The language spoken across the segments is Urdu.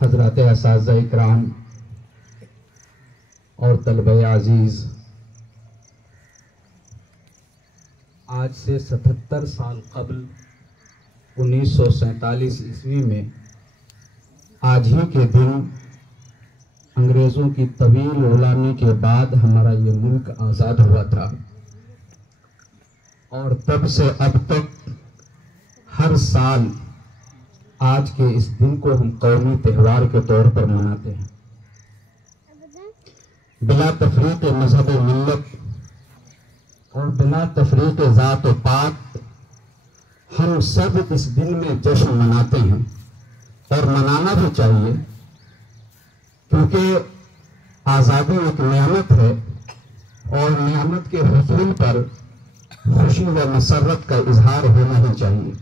حضرات اساتذہ اکرام اور طلبہ عزیز، آج سے 77 سال قبل 1947 عیسوی میں آج ہی کے دن انگریزوں کی طویل غلامی کے بعد ہمارا یہ ملک آزاد ہوا تھا، اور تب سے اب تک ہر سال آج کے اس دن کو ہم قومی تہوار کے طور پر مناتے ہیں۔ بلا تفریق مذہب و ملت اور بلا تفریق ذات و پات ہم سب اس دن میں جشن مناتے ہیں، اور منانا بھی چاہیے، کیونکہ آزادی ایک نعمت ہے، اور نعمت کے حصول پر خوشی و مسرت کا اظہار ہونا ہی چاہیے۔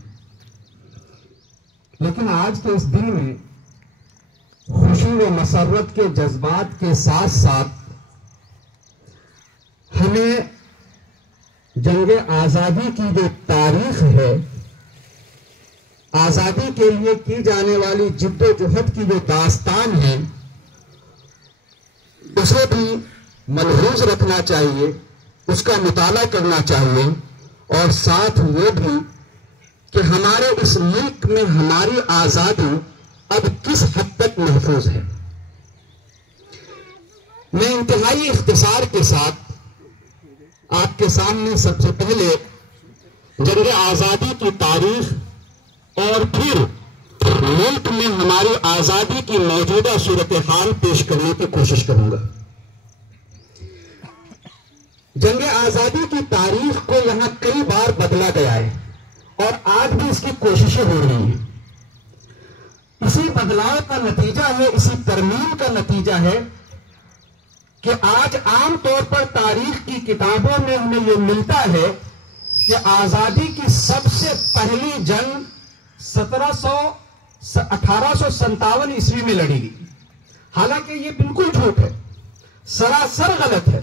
لیکن آج کے اس دن میں خوشی و مسرت کے جذبات کے ساتھ ساتھ ہمیں جنگ آزادی کی جو تاریخ ہے، آزادی کے لیے کی جانے والی جد و جہد کی جو داستان ہے، اسے بھی ملحوظ رکھنا چاہیے، اس کا مطالعہ کرنا چاہیے، اور ساتھ یہ بھی کہ ہمارے اس ملک میں ہماری آزادی اب کس حد تک محفوظ ہے۔ میں انتہائی اختصار کے ساتھ آپ کے سامنے سب سے پہلے جنگ آزادی کی تاریخ اور پھر ملک میں ہماری آزادی کی موجودہ صورتحال پیش کرنے کی کوشش کروں گا۔ جنگ آزادی کی تاریخ کو یہاں کئی بار بدلا گیا ہے، اور آج بھی اس کی کوششیں ہو رہی ہیں۔ اسی بدلاؤ کا نتیجہ ہے، اسی ترمیم کا نتیجہ ہے کہ آج عام طور پر تاریخ کی کتابوں میں ہمیں یہ ملتا ہے کہ آزادی کی سب سے پہلی جنگ 1857 عیسوی میں لڑی گئی۔ حالانکہ یہ بالکل جھوٹ ہے، سراسر غلط ہے۔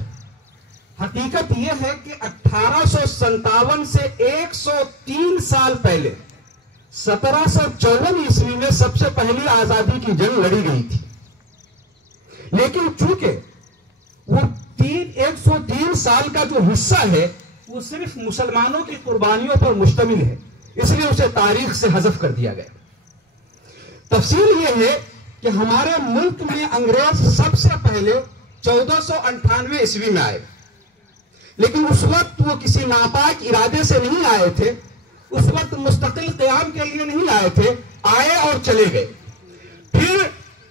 حقیقت یہ ہے کہ 1857 سے 103 سال پہلے 1754 عیسوی میں سب سے پہلی آزادی کی جنگ لڑی گئی تھی، لیکن چونکہ وہ 103 سال کا جو حصہ ہے وہ صرف مسلمانوں کی قربانیوں پر مشتمل ہے، اس لیے اسے تاریخ سے حذف کر دیا گیا۔ تفصیل یہ ہے کہ ہمارے ملک میں انگریز سب سے پہلے 1498 عیسوی میں آئے، لیکن اس وقت وہ کسی ناپاک ارادے سے نہیں آئے تھے، اس وقت مستقل قیام کے لیے نہیں آئے تھے، آئے اور چلے گئے۔ پھر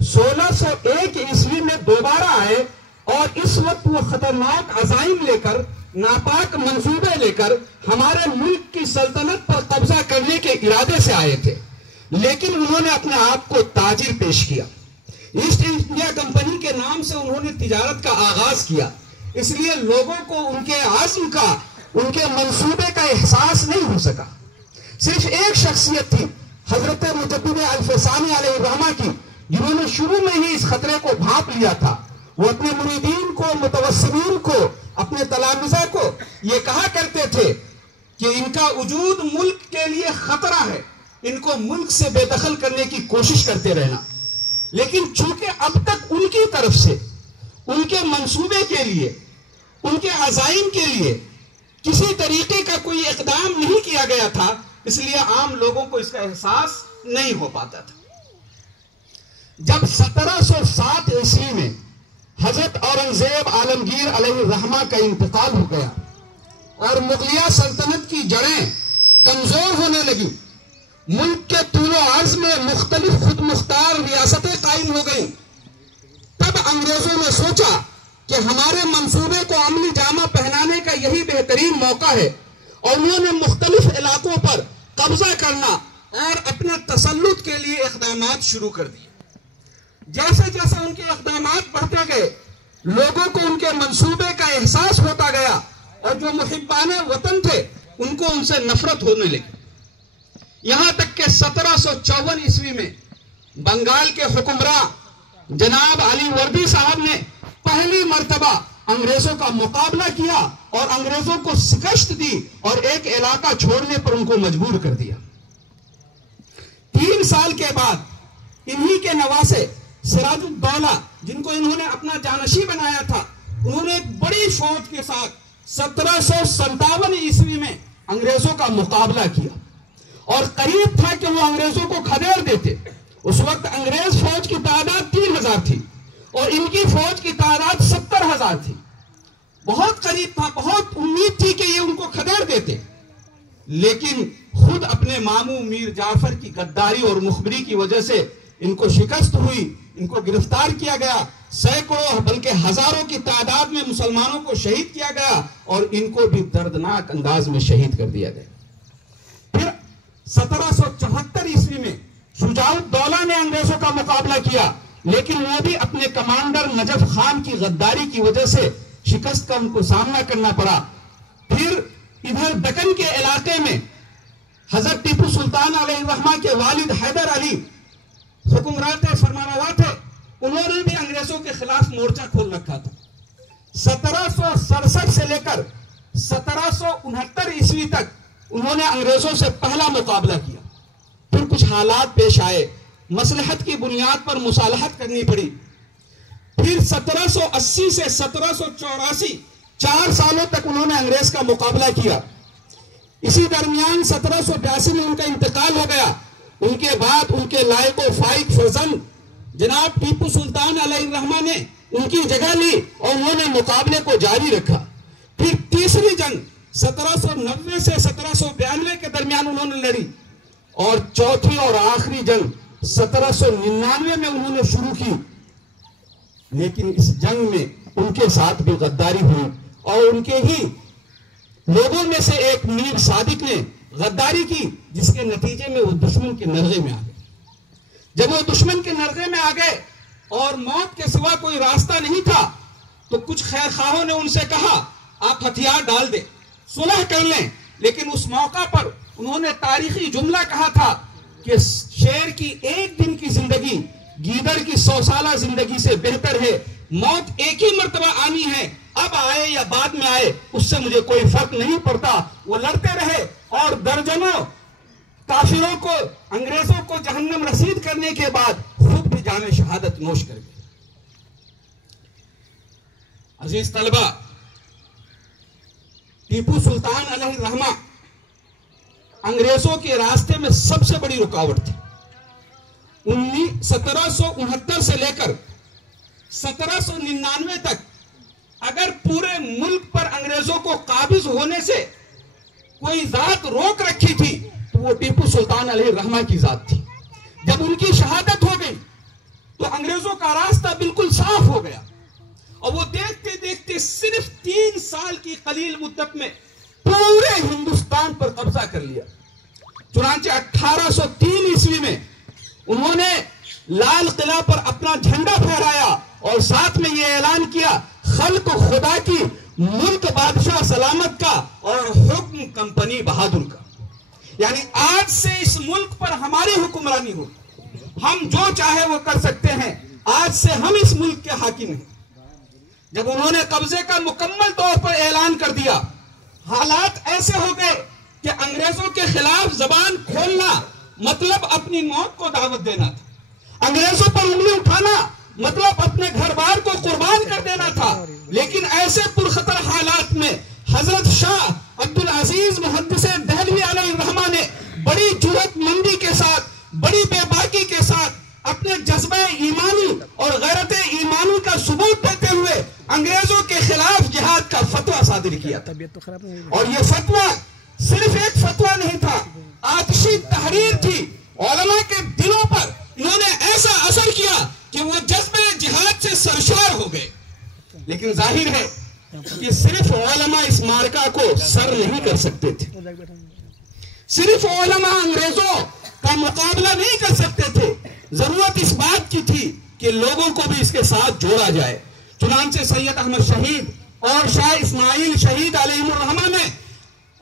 1601 عیسوی میں دوبارہ آئے، اور اس وقت وہ خطرناک عزائم لے کر، ناپاک منصوبے لے کر ہمارے ملک کی سلطنت پر قبضہ کرنے کے ارادے سے آئے تھے، لیکن انہوں نے اپنے آپ کو تاجر پیش کیا۔ ایسٹ انڈیا کمپنی کے نام سے انہوں نے تجارت کا آغاز کیا، اس لیے لوگوں کو ان کے عزم کا، ان کے منصوبے کا احساس نہیں ہو سکا۔ صرف ایک شخصیت تھی، حضرت مجدد الفسانی علیہ الرحمہ کی، جنہوں نے شروع میں ہی اس خطرے کو بھانپ لیا تھا۔ وہ اپنے مریدین کو، متوسمین کو، اپنے تلامذہ کو یہ کہا کرتے تھے کہ ان کا وجود ملک کے لیے خطرہ ہے، ان کو ملک سے بے دخل کرنے کی کوشش کرتے رہنا۔ لیکن چونکہ اب تک ان کی طرف سے، ان کے منصوبے کے لیے، ان کے عزائم کے لیے کسی طریقے کا کوئی اقدام نہیں کیا گیا تھا، اس لیے عام لوگوں کو اس کا احساس نہیں ہو پاتا تھا۔ جب 1707 عیسوی میں حضرت اورنگزیب عالمگیر علیہ الرحمہ کا انتقال ہو گیا اور مغلیہ سلطنت کی جڑیں کمزور ہونے لگی، ملک کے طول و عرض میں مختلف خود مختار ریاستیں قائم ہو گئیں، تب انگریزوں نے سوچا کہ ہمارے منصوبے کو عملی جامہ پہنانے کا یہی بہترین موقع ہے، اور انہوں نے مختلف علاقوں پر قبضہ کرنا اور اپنے تسلط کے لیے اقدامات شروع کر دیے۔ جیسے جیسے ان کے اقدامات بڑھتے گئے، لوگوں کو ان کے منصوبے کا احساس ہوتا گیا، اور جو محبان وطن تھے ان کو ان سے نفرت ہونے لگی۔ یہاں تک کہ 1754 عیسوی میں بنگال کے حکمراں جناب علی وردی صاحب نے پہلی مرتبہ انگریزوں کا مقابلہ کیا اور انگریزوں کو شکست دی اور ایک علاقہ چھوڑنے پر ان کو مجبور کر دیا۔ 3 سال کے بعد انہی کے نواسے سراج الدولہ جن کو انہوں نے اپنا جانشی بنایا تھا، انہوں نے ایک بڑی فوج کے ساتھ 1757 عیسوی میں انگریزوں کا مقابلہ کیا اور قریب تھا کہ وہ انگریزوں کو کھدیر دیتے۔ اس وقت انگریز فوج کی تعداد 3000 تھی اور ان کی فوج کی تعداد 70,000 تھی۔ بہت قریب تھا، بہت امید تھی کہ یہ ان کو کھدیر دیتے، لیکن خود اپنے ماموں میر جعفر کی غداری اور مخبری کی وجہ سے ان کو شکست ہوئی، ان کو گرفتار کیا گیا، سینکڑوں بلکہ ہزاروں کی تعداد میں مسلمانوں کو شہید کیا گیا اور ان کو بھی دردناک انداز میں شہید کر دیا گیا۔ پھر 1774 عیسوی میں شجاع الدولہ نے انگریزوں کا مقابلہ کیا، لیکن وہ بھی اپنے کمانڈر نجف خان کی غداری کی وجہ سے شکست کا ان کو سامنا کرنا پڑا۔ پھر ادھر دکن کے علاقے میں حضرت ٹیپو سلطان علیہ الرحمہ کے والد حیدر علی حکمران تھے، فرمانروا تھے، انہوں نے بھی انگریزوں کے خلاف مورچہ کھول رکھا تھا۔ 1767 سے لے کر 1769 عیسوی تک انہوں نے انگریزوں سے پہلا مقابلہ کیا۔ پھر کچھ حالات پیش آئے، مصلحت کی بنیاد پر مصالحت کرنی پڑی۔ پھر 1780 سے 1784 4 سالوں تک انہوں نے انگریز کا مقابلہ کیا۔ اسی درمیان 1782 میں ان کا انتقال ہو گیا۔ ان کے بعد ان کے لائق و فائق فرزند جناب ٹیپو سلطان علیہ الرحمہ نے ان کی جگہ لی اور انہوں نے مقابلے کو جاری رکھا۔ پھر تیسری جنگ 1790 سے 1792 کے درمیان انہوں نے لڑی اور چوتھی اور آخری جنگ 1799 میں انہوں نے شروع کی، لیکن اس جنگ میں ان کے ساتھ بھی غداری ہوئی اور ان کے ہی لوگوں میں سے ایک میر صادق نے غداری کی، جس کے نتیجے میں وہ دشمن کے نرغے میں آ گئے۔ جب وہ دشمن کے نرغے میں آ گئے اور موت کے سوا کوئی راستہ نہیں تھا تو کچھ خیر خواہوں نے ان سے کہا آپ ہتھیار ڈال دیں، صلح کر لیں، لیکن اس موقع پر انہوں نے تاریخی جملہ کہا تھا کہ شیر کی 1 دن کی زندگی گیدڑ کی 100 سالہ زندگی سے بہتر ہے، موت ایک ہی مرتبہ آنی ہے، اب آئے یا بعد میں آئے اس سے مجھے کوئی فرق نہیں پڑتا۔ وہ لڑتے رہے اور درجنوں کافروں کو، انگریزوں کو جہنم رسید کرنے کے بعد خود بھی جام شہادت نوش کر گئے۔ عزیز طلبہ، ٹیپو سلطان علیہ الرحمہ انگریزوں کے راستے میں سب سے بڑی رکاوٹ تھی۔ 1769 سے لے کر 1799 تک اگر پورے ملک پر انگریزوں کو قابض ہونے سے کوئی ذات روک رکھی تھی تو وہ ٹیپو سلطان علیہ الرحمہ کی ذات تھی۔ جب ان کی شہادت ہو گئی تو انگریزوں کا راستہ بالکل صاف ہو گیا اور وہ دیکھتے دیکھتے صرف 3 سال کی قلیل مدت میں پورے ہندوستان پر قبضہ کر لیا۔ چنانچہ 1803 عیسوی میں انہوں نے لال قلعہ پر اپنا جھنڈا پھہرایا اور ساتھ میں یہ اعلان کیا خلق خدا کی، ملک بادشاہ سلامت کا اور حکم کمپنی بہادر کا۔ یعنی آج سے اس ملک پر ہماری حکمرانی ہو، ہم جو چاہے وہ کر سکتے ہیں، آج سے ہم اس ملک کے حاکم ہیں۔ جب انہوں نے قبضے کا مکمل طور پر اعلان کر دیا، حالات ایسے ہو گئے کہ انگریزوں کے خلاف زبان کھولنا مطلب اپنی موت کو دعوت دینا تھا، انگریزوں پر انگلی اٹھانا مطلب اپنے گھر بار کو قربان کر دینا تھا۔ لیکن ایسے پرخطر حالات میں حضرت شاہ عبدالعزیز محدث دہلوی علیہ الرحمہ نے بڑی جرأت مندی کے ساتھ، بڑی بے باکی کے ساتھ اپنے جذبہ ایمانی اور غیرت ایمانی کا ثبوت دیتے ہوئے انگریزوں کے خلاف جہاد کا فتویٰ صادر کیا تھا۔ اور یہ فتویٰ صرف ایک فتویٰ نہیں تھا، آتشی تحریر تھی۔ علماء کے دلوں پر انہوں نے ایسا اثر کیا کہ وہ جذبہ جہاد سے سرشار ہو گئے۔ لیکن ظاہر ہے کہ صرف علماء اس مارکہ کو سر نہیں کر سکتے تھے، صرف علماء انگریزوں کا مقابلہ نہیں کر سکتے تھے، ضرورت اس بات کی تھی کہ لوگوں کو بھی اس کے ساتھ جوڑا جائے۔ چنانچہ سید احمد شہید اور شاہ اسماعیل شہید علیہ الرحمہ نے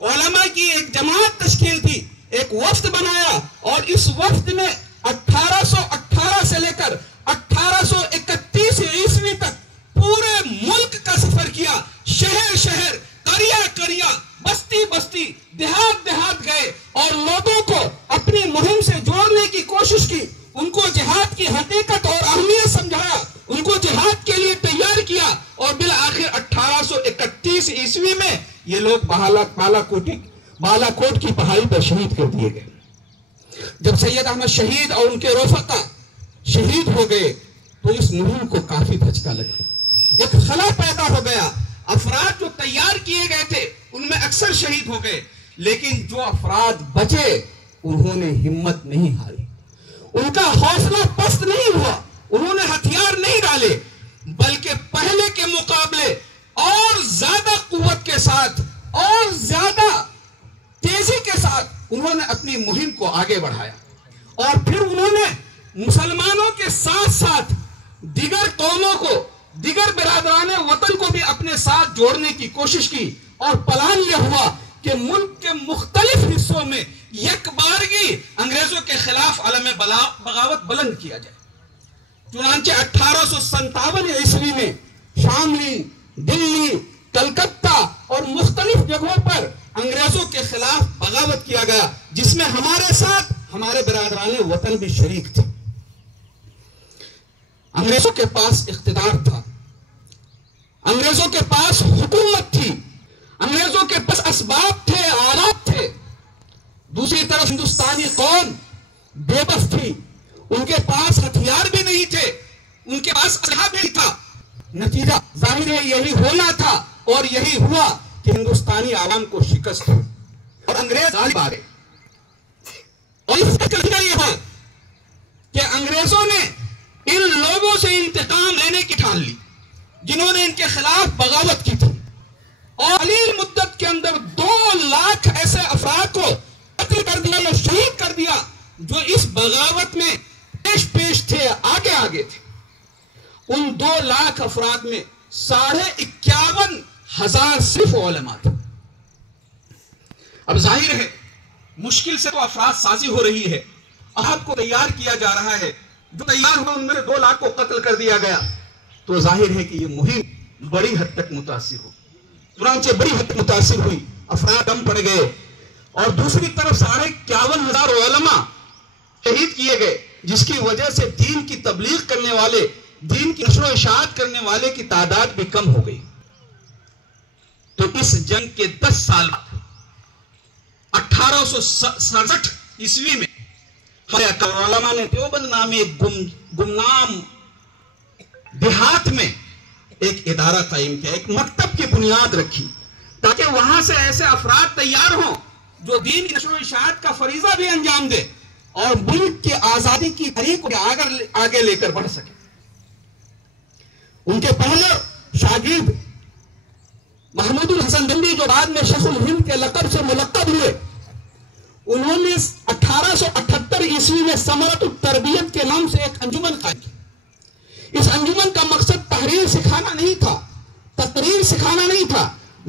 علماء کی ایک جماعت تشکیل کی، ایک وفد بنایا اور اس وفد نے 1818 سے لے کر 1831 عیسوی تک پورے ملک کا سفر کیا، شہر شہر، قریہ قریہ، بستی بستی، دیہات دیہات گئے اور لوگوں کو اپنی مہم سے جوڑنے کی کوشش کی، ان کو جہاد کی حقیقت اور اہمیت سمجھایا، ان کو جہاد کے لیے تیار کیا، اور بالآخر 1831 عیسوی میں یہ لوگ بالا کوٹ کی پہاڑی پر شہید کر دیے گئے۔ جب سید احمد شہید اور ان کے رفقا شہید ہو گئے تو اس مہم کو کافی دھچکا لگا، ایک خلا پیدا ہو گیا۔ افراد جو تیار کیے گئے تھے ان میں اکثر شہید ہو گئے، لیکن جو افراد بچے انہوں نے ہمت نہیں ہاری، ان کا حوصلہ پست نہیں ہوا، انہوں نے ہتھیار نہیں ڈالے، بلکہ پہلے کے مقابلے اور زیادہ قوت کے ساتھ اور زیادہ تیزی کے ساتھ انہوں نے اپنی مہم کو آگے بڑھایا، اور پھر انہوں نے مسلمانوں کے ساتھ ساتھ دیگر قوموں کو، دیگر برادران وطن کو بھی اپنے ساتھ جوڑنے کی کوشش کی، اور پلان یہ ہوا کہ ملک کے مختلف حصوں میں یک بارگی انگریزوں کے خلاف علم بغاوت بلند کیا جائے۔ چنانچہ 1857 عیسوی میں شاملی، دلی، کلکتہ اور مختلف جگہوں پر انگریزوں کے خلاف بغاوت کیا گیا، جس میں ہمارے ساتھ ہمارے برادران وطن بھی شریک تھے۔ انگریزوں کے پاس اقتدار تھا، انگریزوں کے پاس حکومت تھی، انگریزوں کے پاس اسباب تھے، آلات تھے۔ دوسری طرف ہندوستانی قوم بے بس تھی، ان کے پاس ہتھیار بھی نہیں تھے، ان کے پاس اسلحہ بھی نہیں تھا۔ نتیجہ ظاہر ہے یہی ہونا تھا، اور یہی ہوا کہ ہندوستانی عوام کو شکست ہوئی اور انگریز غالب آ گئے۔ اور اس کا نتیجہ یہ ہوا کہ انگریزوں نے ان لوگوں سے انتقام لینے کی ٹھان لی جنہوں نے ان کے خلاف بغاوت کی تھی، اور قلیل مدت کے اندر 2 لاکھ ایسے افراد کو قتل کر دیا یا شہید کر دیا جو اس بغاوت میں پیش تھے، آگے تھے۔ ان 2 لاکھ افراد میں 51,500 صرف علماء تھے۔ اب ظاہر ہے مشکل سے تو افراد سازی ہو رہی ہے، آپ کو تیار کیا جا رہا ہے، جو تیار ہوئے ان میں 2 لاکھ کو قتل کر دیا گیا، تو ظاہر ہے کہ یہ مہم بڑی حد تک متاثر ہو، چنانچہ بڑی حد تک متاثر ہوئی، افراد کم پڑ گئے، اور دوسری طرف 51,500 علماء شہید کیے گئے، جس کی وجہ سے دین کی تبلیغ کرنے والے، دین کی نشر و اشاعت کرنے والے کی تعداد بھی کم ہو گئی۔ تو اس جنگ کے 10 سال بعد 1867 عیسوی میں علماء نے دیوبند نامی ایک گمنام دیہات میں ایک ادارہ قائم کیا، ایک مکتب کی بنیاد رکھی، تاکہ وہاں سے ایسے افراد تیار ہوں جو دین کی نشر و اشاعت کا فریضہ بھی انجام دے اور ملک کی آزادی کی تحریک کو آگے لے کر بڑھ سکے۔ ان کے پہلے شاگرد محمود الحسن دنڈی، جو بعد میں شیخ الہند کے لقب سے ملقب ہوئے، انہوں نے 1878 عیسوی میں ثمرۃ التربیت کے نام سے ایک انجمن قائم کی۔ اس انجمن کا مقصد تحریر سکھانا نہیں تھا، تقریر سکھانا نہیں تھا،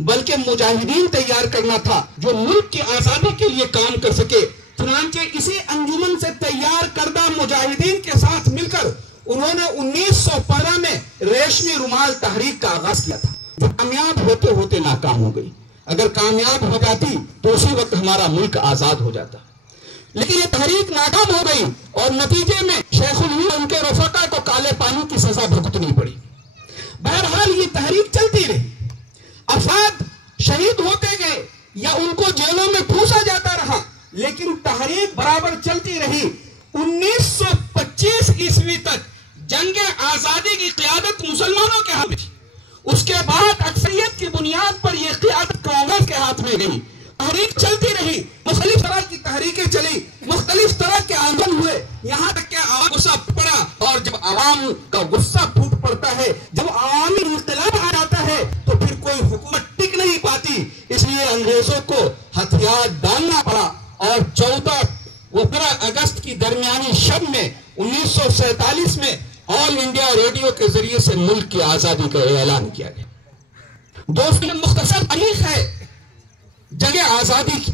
بلکہ مجاہدین تیار کرنا تھا جو ملک کی آزادی کے لیے کام کر سکے۔ چنانچہ اسی انجمن سے تیار کردہ مجاہدین کے ساتھ مل کر انہوں نے 1915 میں ریشمی رومال تحریک کا آغاز کیا تھا، جو کامیاب ہوتے ہوتے ناکام ہو گئی۔ اگر کامیاب ہو جاتی تو اسی وقت ہمارا ملک آزاد ہو جاتا، لیکن یہ تحریک ناکام ہو گئی، اور نتیجے میں شیخ الہند ان کے رفقا کو کالے پانی کی سزا بھگتنی پڑی۔ بہرحال یہ تحریک چلتی رہی، افراد شہید ہوتے گئے یا ان کو جیلوں میں ٹھوسا جاتا رہا، لیکن تحریک برابر چلتی رہی۔ 1925 عیسوی تک جنگ آزادی کی قیادت مسلمانوں کے ہاتھ میں تھی۔ اس کے بعد اکثریت کی بنیاد پر یہ قیادت کانگریس کے ہاتھ میں گئی۔ تحریک چلتی رہی، مختلف طرح کی تحریکیں چلی، مختلف طرح کے آندولن ہوئے، یہاں تک کہ عوام غصہ پڑا، اور جب عوام کا غصہ پھوٹ پڑتا ہے، جب عوامی انقلاب آ جاتا ہے، تو پھر کوئی حکومت ٹک نہیں پاتی۔ اس لیے انگریزوں کو ہتھیار ڈالنا پڑا، اور 15 اگست کی درمیانی شب میں 1947 میں آل انڈیا ریڈیو کے ذریعے سے ملک کی آزادی کا اعلان کیا گیا۔ دوستو، یہ مختصر تاریخ ہے جنگ آزادی کی۔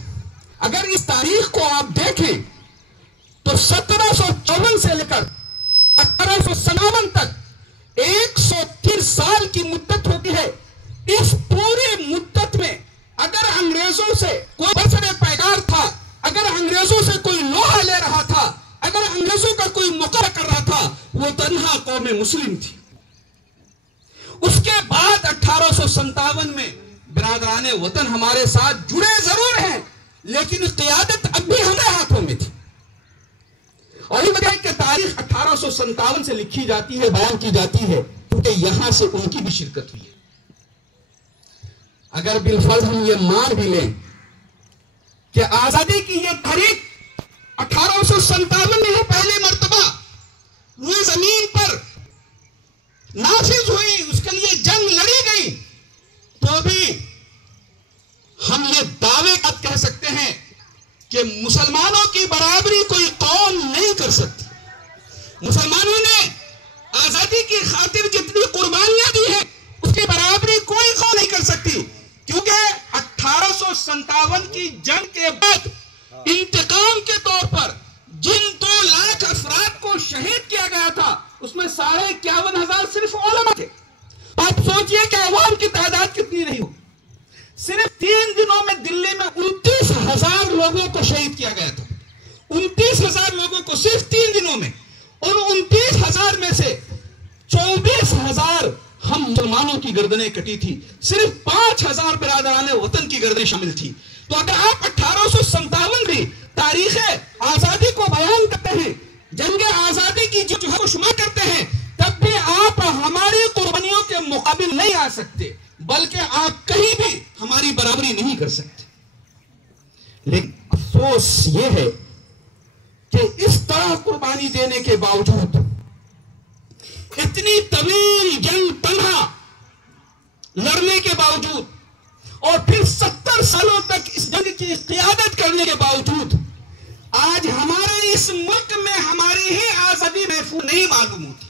اگر اس تاریخ کو آپ دیکھیں تو 1754 سے لے کر 1857 تک 103 سال کی مدت ہوتی ہے۔ اس پوری مدت میں اگر انگریزوں سے کوئی برسر پیکار تھا، اگر انگریزوں سے کوئی لوہا لے رہا تھا، اگر انگریزوں کا کوئی مقرر وہ تنہا قوم مسلم تھی. اس کے بعد 1857 میں برادران وطن ہمارے ساتھ جڑے ضرور ہیں، لیکن قیادت اب بھی ہمارے ہاتھوں میں تھی. اور یہ وجہ کہ تاریخ 1857 سے لکھی جاتی ہے، بیان کی جاتی ہے، کیونکہ یہاں سے ان کی بھی شرکت ہوئی ہے. اگر بالفرض ہم یہ مان بھی لیں کہ آزادی کی یہ تاریخ 1857 میں ہی پہلی مرتبہ روئے زمین پر نافذ ہوئی، اس کے لیے جنگ لڑی گئی، تو بھی ہم یہ دعوے کہہ سکتے ہیں کہ مسلمانوں کی برابری کوئی قوم نہیں کر سکتی. مسلمانوں نے آزادی کی خاطر جتنی قربانیاں دی ہیں اس کی برابری کوئی قوم نہیں کر سکتی، کیونکہ 1857 کی جنگ کے بعد انتقام کے طور پر جن 2 لاکھ افراد کو شہید کیا گیا تھا اس میں 51,500 صرف علماء تھے. آپ سوچئے کہ عوام کی تعداد کتنی رہی ہو. صرف 3 دنوں میں دلی میں 29,000 لوگوں کو شہید کیا گیا تھا. 29,000 لوگوں کو صرف 3 دنوں میں. اور 29,000 میں سے 24,000 ہم مسلمانوں کی گردنیں کٹی تھی. صرف 5,000 برادران وطن کی گردنیں شامل تھی. تو اگر آپ 1857 بھی تاریخ آزادی کو بیان کرتے ہیں، جنگ آزادی کی جو ہے وہ شمار کرتے ہیں، تب بھی آپ ہماری قربانیوں کے مقابل نہیں آ سکتے، بلکہ آپ کہیں بھی ہماری برابری نہیں کر سکتے. لیکن افسوس یہ ہے کہ اس طرح قربانی دینے کے باوجود، اتنی طویل جنگ تنہا لڑنے کے باوجود، اور پھر 70 سالوں تک اس جنگ کی قیادت کرنے کے باوجود، آج ہمارے اس ملک میں ہماری ہی آزادی محفوظ نہیں معلوم ہوتی.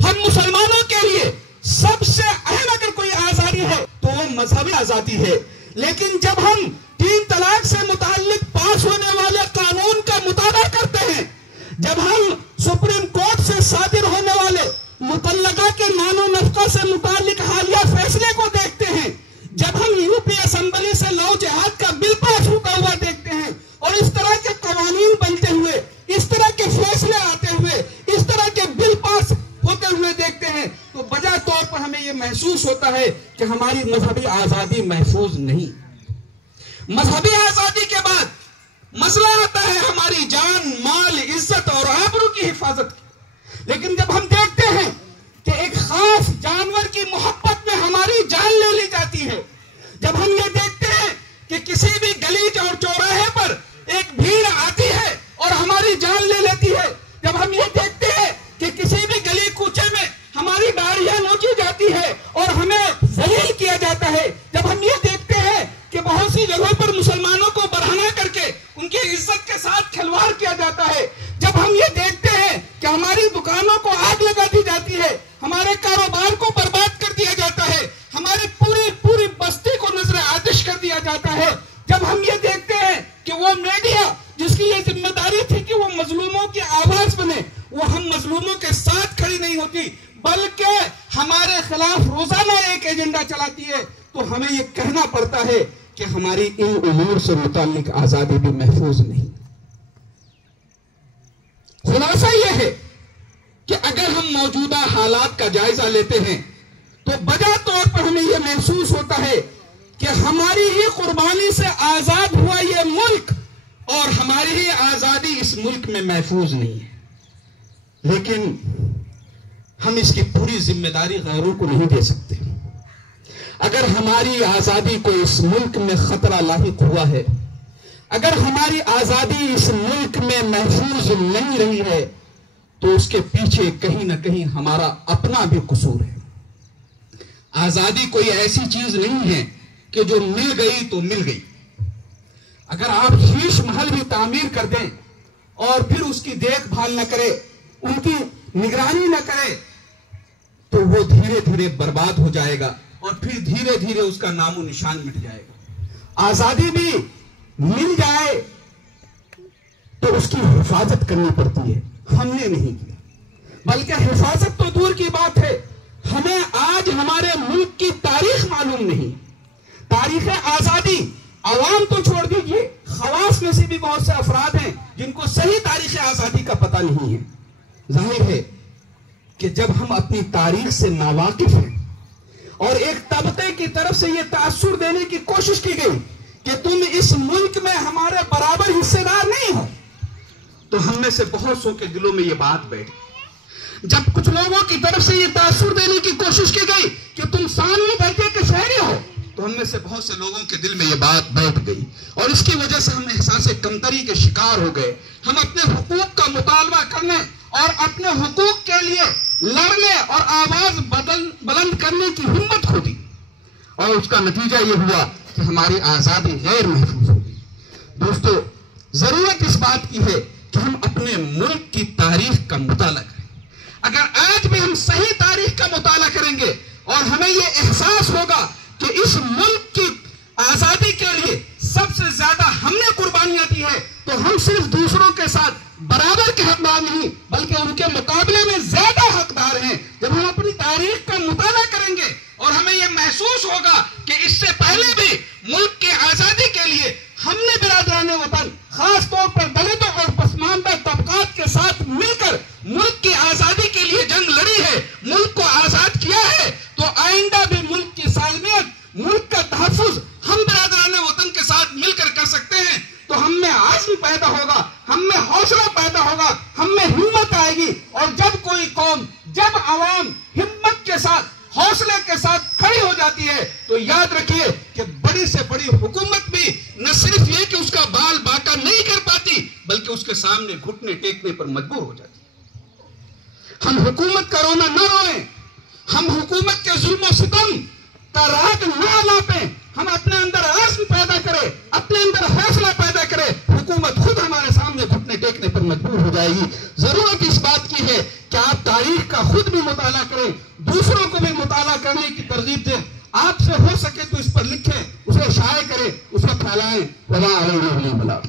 ہم مسلمانوں کے لیے سب سے اہم اگر کوئی آزادی ہے تو وہ مذہبی آزادی ہے. لیکن جب ہم 3 طلاق سے متعلق پاس ہونے والے قانون کا مطالعہ کرتے ہیں، جب ہم سپریم کورٹ سے صادر ہونے والے مطلقہ کے نان و نفقہ سے متعلق حالیہ فیصلے کو دیکھتے ہیں، جب ہم یو پی اسمبلی سے لو جہاد کا بل پاس ہوتا ہوا دیکھتے ہیں، اور اس طرح کے قوانین بنتے ہوئے، اس طرح کے فیصلے آتے ہوئے، اس طرح کے بل پاس ہوتے ہوئے دیکھتے ہیں، تو بجا طور پر ہمیں یہ محسوس ہوتا ہے کہ ہماری مذہبی آزادی محفوظ نہیں. مذہبی آزادی کے بعد مسئلہ آتا ہے ہماری جان، مال، عزت اور آبرو کی حفاظت کی. لیکن جب ہم دیکھتے ہیں کہ ایک خاص جانور کی محبت میں ہماری جان لے لی جاتی ہے، جب ہم یہ دیکھتے ہیں کہ کسی بھی گلی اور چوراہے پر ایک بھیڑ آتی ہے اور ہماری جان لے لیتی ہے، جب ہم یہ دیکھتے ہیں کہ کسی بھی گلی کوچے میں ہماری داڑھیاں نوچی جاتی ہے اور ہمیں ذلیل کیا جاتا ہے، جب ہم یہ دیکھتے ہیں کہ بہت سی جگہوں پر مسلمانوں کو برہنہ کر کے ان کی عزت کے ساتھ کھلواڑ کیا جاتا ہے، جب ہم یہ دیکھتے ہیں کہ ہماری دکانوں کو آگ لگا دی جاتی ہے، ہمارے کاروبار کو برباد کر دیا جاتا ہے، ہماری پوری بستی کو نظر آتش کر دیا جاتا ہے، جب ہم یہ دیکھتے ہیں کہ وہ میڈیا جس کی یہ ذمہ داری تھی کہ وہ مظلوموں کی آواز بنے، وہ ہم مظلوموں کے ساتھ کھڑی نہیں ہوتی بلکہ ہمارے خلاف روزانہ ایک ایجنڈا چلاتی ہے، تو ہمیں یہ کہنا پڑتا ہے کہ ہماری ان امور سے متعلق آزادی بھی محفوظ نہیں. خلاصہ یہ ہے کہ اگر ہم موجودہ حالات کا جائزہ لیتے ہیں تو بجا طور پر ہمیں یہ محسوس ہوتا ہے کہ ہماری ہی قربانی سے آزاد ہوا یہ ملک اور ہماری ہی آزادی اس ملک میں محفوظ نہیں ہے. لیکن ہم اس کی پوری ذمہ داری غیروں کو نہیں دے سکتے. اگر ہماری آزادی کو اس ملک میں خطرہ لاحق ہوا ہے، اگر ہماری آزادی اس ملک میں محفوظ نہیں رہی ہے، تو اس کے پیچھے کہیں نہ کہیں ہمارا اپنا بھی قصور ہے. آزادی کوئی ایسی چیز نہیں ہے کہ جو مل گئی تو مل گئی. اگر آپ شیش محل بھی تعمیر کر دیں اور پھر اس کی دیکھ بھال نہ کرے، ان کی نگرانی نہ کرے، تو وہ دھیرے دھیرے برباد ہو جائے گا اور پھر دھیرے دھیرے اس کا نام و نشان مٹ جائے گا. آزادی بھی مل جائے تو اس کی حفاظت کرنی پڑتی ہے. ہم نے نہیں کیا، بلکہ حفاظت تو دور کی بات ہے، ہمیں آج ہمارے ملک کی تاریخ معلوم نہیں. تاریخ آزادی عوام تو چھوڑ دیجئے، خواص میں سے بھی بہت سے افراد ہیں جن کو صحیح تاریخ آزادی کا پتہ نہیں ہے۔ ظاہر ہے کہ جب ہم اپنی تاریخ سے ناواقف ہیں اور ایک طبقے کی طرف سے یہ تاثر دینے کی کوشش کی گئی کہ تم اس ملک میں ہمارے برابر حصے دار نہیں ہو، تو ہم میں سے بہت سو کے دلوں میں یہ بات بیٹھی۔ جب کچھ لوگوں کی طرف سے یہ تاثر دینے کی کوشش کی گئی کہ تم سامنے بیٹھے کے شہری ہو، تو ہم میں سے بہت سے لوگوں کے دل میں یہ بات بیٹھ گئی، اور اس کی وجہ سے ہم احساس کمتری کے شکار ہو گئے۔ ہم اپنے حقوق کا مطالبہ کرنے اور اپنے حقوق کے لیے لڑنے اور آواز بلند کرنے کی ہمت کھو دی، اور اس کا نتیجہ یہ ہوا کہ ہماری آزادی غیر محفوظ ہو گئی۔ دوستو، ضرورت اس بات کی ہے کہ ہم اپنے ملک کی تاریخ کا مطالعہ کریں۔ اگر آج بھی ہم صحیح تاریخ کا مطالعہ کریں گے اور ہمیں یہ احساس ہوگا کہ اس ملک کی آزادی کے لیے سب سے زیادہ ہم نے قربانیاں دی ہے، تو ہم صرف دوسروں کے ساتھ برابر کے حقدار نہیں بلکہ ان کے مقابلے میں زیادہ حقدار ہیں۔ جب ہم اپنی تاریخ کا مطالعہ کریں گے اور ہمیں یہ محسوس ہوگا کہ اس سے پہلے بھی ملک کی آزادی کے لیے ہم نے برادران وطن خاص طور پر دلتوں اور پسماندہ طبقات کے ساتھ مل کر ملک کی آزادی کے لیے جنگ لڑی ہے، ملک کو آزاد کیا ہے، تو آئندہ بھی ملک کی سالمیت، ملک کا تحفظ ہم برادران وطن کے ساتھ مل کر کر سکتے ہیں۔ تو ہم میں عزم پیدا ہوگا، ہم میں حوصلہ پیدا ہوگا، ہم میں ہمت آئے گی، اور جب کوئی قوم، جب عوام ہمت کے ساتھ، حوصلے کے ساتھ کھڑی ہو جاتی ہے، تو یاد رکھیے کہ بڑی سے بڑی حکومت بھی نہ صرف یہ کہ اس کا بال باقا نہیں کر پاتی بلکہ اس کے سامنے گھٹنے ٹیکنے پر مجبور ہو جاتی ہے۔ ہم حکومت کا رونا نہ روئیں، ہم حکومت کے ظلم و ستم کا راگ نہ الاپیں، ہم اپنے اندر عزم پیدا کریں، اپنے اندر حوصلہ پیدا کریں، حکومت خود ہمارے سامنے گھٹنے ٹیکنے پر مجبور ہو جائے گی۔ ضرورت اس بات کی ہے کہ آپ تاریخ کا خود بھی مطالعہ کریں، دوسروں کو بھی مطالعہ کرنے کی ترغیب دیں، آپ سے ہو سکے تو اس پر لکھیں، اسے شائع کریں، اسے پھیلائیں۔ وما علینا الا البلاغ۔